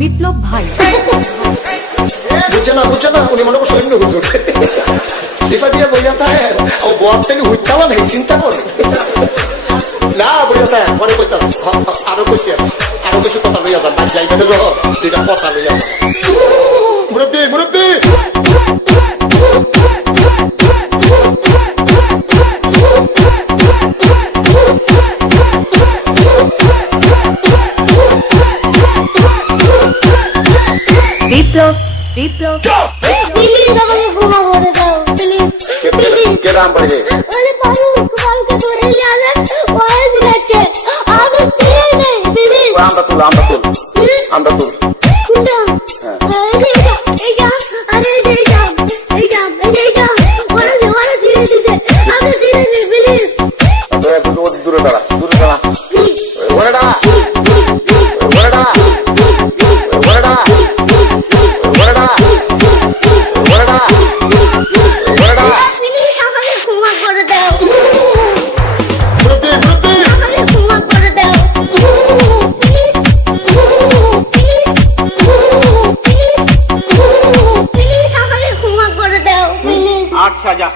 বিপ্লব ভাই বুঝছে না উনি মনে করছে অন্য হুজুর এবার দিয়ে বইয়া থাকে ও গোয়ার থেকে হুইতালা নেই চিন্তা করে না বইয়া থাকে পরে কইতাস আরো কইছি আরো কিছু কথা লইয়া যান বাদ যাইবে না দুইটা কথা লইয়া মুরব্বী মুরব্বী বিপ্লব বিপ্লব প্লিজ আমাকে ক্ষমা করে দাও প্লিজ কে নাম পড়ে আরে বাবু কালকে ধরে গেলে ওই দিচ্ছে আমি ঠিক নেই প্লিজ আমরা তুল এইটা আরে এইটা ওরা ধীরে দিতে আমি ধীরে প্লিজ দূরে দাঁড়া ওরে দাঁড়া আচ্ছা যা